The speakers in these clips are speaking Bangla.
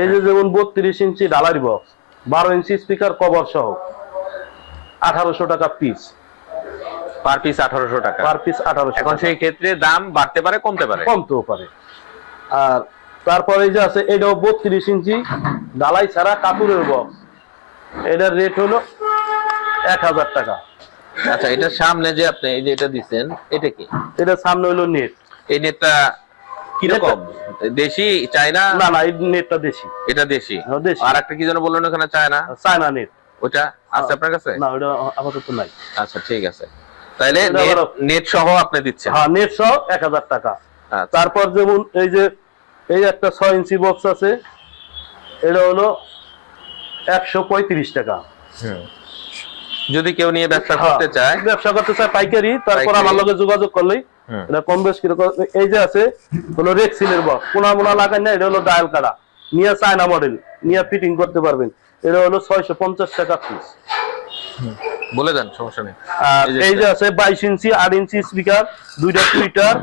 এই যে যেমন 32 ইঞ্চি ডালার বক্স, 12 ইঞ্চি স্পিকার কভার সহ 1800 টাকা পিস। পার পিস 1800 টাকা। Per piece 1800। এখন সেই ক্ষেত্রে দাম বাড়তে পারে কমতে পারে। কমতেও পারে। আর তারপরে এই যে আছে এটাও 32 ইঞ্চি ডালাই ছাড়া কাপড়ের বক্স, এটার রেট হলো 1000 টাকা। আচ্ছা, এটার সামনে যে আপনি এই যে এটা দিচ্ছেন, এটা কি? এটা সামনে হলো নেট। এই নেটটা কিরকম? দেশি চায়না? না না, এই নেটটা দেশি। এটা দেশি। হ্যাঁ, দেশি। আর একটা কি যেন বললেন ওখানে চায়না? China net. ওটা আছে আপনার কাছে? না, ওটা আপাতত নাই। আচ্ছা, ঠিক আছে। তাইলে নেট সহ আপনি দিচ্ছেন? হ্যাঁ, নেট সহ 1000 টাকা। তারপর যেমন এই একটা 6 ইঞ্চি বক্স আছে, এটা হলো 135 টাকা। যদি কেউ নিয়ে ব্যবসা করতে চায় পাইকারি, তারপর আমার লগে যোগাযোগ করলেই এটা কম বেশ কিরকম। এই যে আছে হলো রেক্সিলের বক্স, কোনা মোনা লাগাই না, এটা হলো ডায়াল কাটা, নিয়ে চায়না মডেল, নিয়ে ফিটিং করতে পারবেন। এটা হলো 650 টাকা পিস। বলে দেন, সমস্যা নেই। আর এই যে আছে 22 ইঞ্চি 8 ইঞ্চি স্পিকার, দুইটা টুইটার,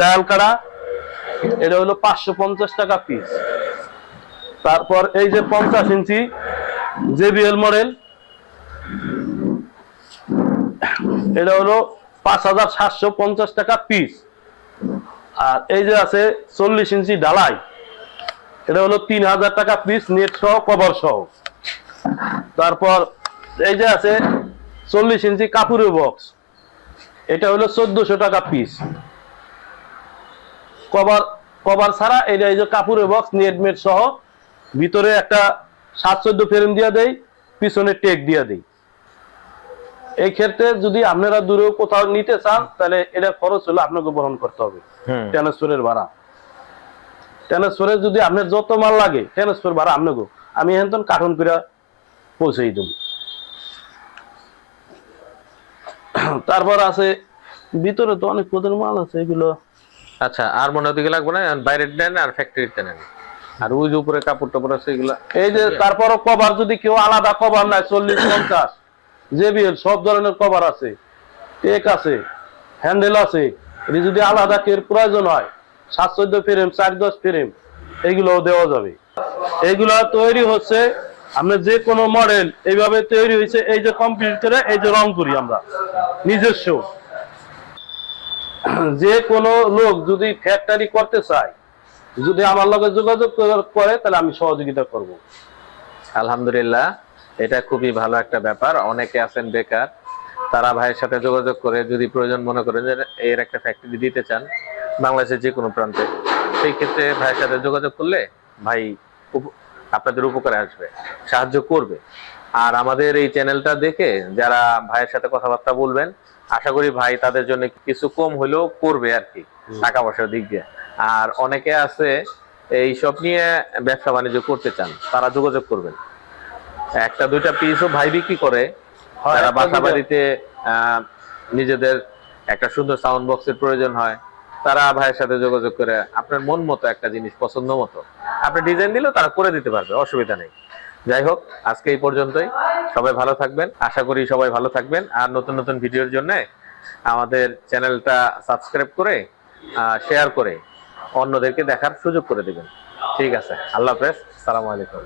ডায়াল কাটা, এটা হলো 550 টাকা পিস। তারপর এই যে 50 ইঞ্চি জেবিএল মডেল, এটা হলো 5750 টাকা পিস। আর এই যে আছে 40 ইঞ্চি ঢালাই, এটা হলো 3000 টাকা পিস, নেট সহ কভার সহ। তারপর এই যে আছে 40 ইঞ্চি কাপড়ের বক্স, এটা হলো 1400 টাকা পিস। কভার ছাড়া এটা এই যে কাপড়ের বক্স নেট মেট সহ, ভিতরে একটা 7-14 ফ্রেম দিয়ে দেই, পিছনে টেক দিয়ে দেই। এই ক্ষেত্রে যদি আপনারা দূরেও কোথাও নিতে চান, তাহলে এটা খরচ হলো আপনাকে বহন করতে হবে, ট্রান্সফারের ভাড়া। ট্রান্সফারে যদি আপনার যত মাল লাগে, ট্রান্সফার ভাড়া আপনাকে, আমি এখন কার্টন করে পৌঁছে দেব। তারপর আছে ভিতরে তো অনেক পদের মাল আছে, এগুলো। আচ্ছা, আর মনে দিকে লাগবে না, বাইরের নেন আর ফ্যাক্টরিতে নেন। আর ওই যে উপরে কাপড় টাপড় আছে এগুলো। এই যে তারপরও কভার যদি কেউ আলাদা কভার নাই, 40-50 জেবিএল সব ধরনের কভার আছে, টেক আছে, হ্যান্ডেল আছে। এটি যদি আলাদা কেউ প্রয়োজন হয়, 7-14 ফ্রেম, 4-10 ফ্রেম, এইগুলোও দেওয়া যাবে। এইগুলো তৈরি হচ্ছে আমরা যে কোনো মডেল এইভাবে তৈরি হয়েছে, এই যে কমপ্লিট করে এই যে রং করি আমরা নিজস্ব। যে কোনো লোক যদি ফ্যাক্টরি করতে চায়, যদি আমার লগে যোগাযোগ করে, তাহলে আমি সহযোগিতা করব। আলহামদুলিল্লাহ, এটা খুবই ভালো একটা ব্যাপার। অনেকে আছেন বেকার, তারা ভাইয়ের সাথে যোগাযোগ করে যদি প্রয়োজন মনে করেন যে এর একটা ফ্যাক্টরি দিতে চান বাংলাদেশের যে কোনো প্রান্তে, সেই ক্ষেত্রে ভাইয়ের সাথে যোগাযোগ করলে ভাই আপনাদের উপকারে আসবে, সাহায্য করবে। আর আমাদের এই চ্যানেলটা দেখে যারা ভাইয়ের সাথে কথাবার্তা বলবেন, আশা করি ভাই তাদের জন্য কিছু কম হলেও করবে আর কি, টাকা পয়সার দিক দিয়ে। আর অনেকে আছে এইসব নিয়ে ব্যবসা বাণিজ্য করতে চান, তারা যোগাযোগ করবেন। 1-2টা পিসও ভাই বিক্রি করে, তারা বাসা বাড়িতে নিজেদের একটা সুন্দর সাউন্ড বক্সের প্রয়োজন হয়, তারা ভাইয়ের সাথে যোগাযোগ করে আপনার মন মতো একটা জিনিস পছন্দ মতো আপনি ডিজাইন দিলেও তারা করে দিতে পারবে, অসুবিধা নেই। যাই হোক, আজকে এই পর্যন্তই। সবাই ভালো থাকবেন, আশা করি সবাই ভালো থাকবেন। আর নতুন নতুন ভিডিওর জন্য আমাদের চ্যানেলটা সাবস্ক্রাইব করে শেয়ার করে অন্যদেরকে দেখার সুযোগ করে দিবেন। ঠিক আছে, আল্লাহ হাফেজ, আসসালামু আলাইকুম।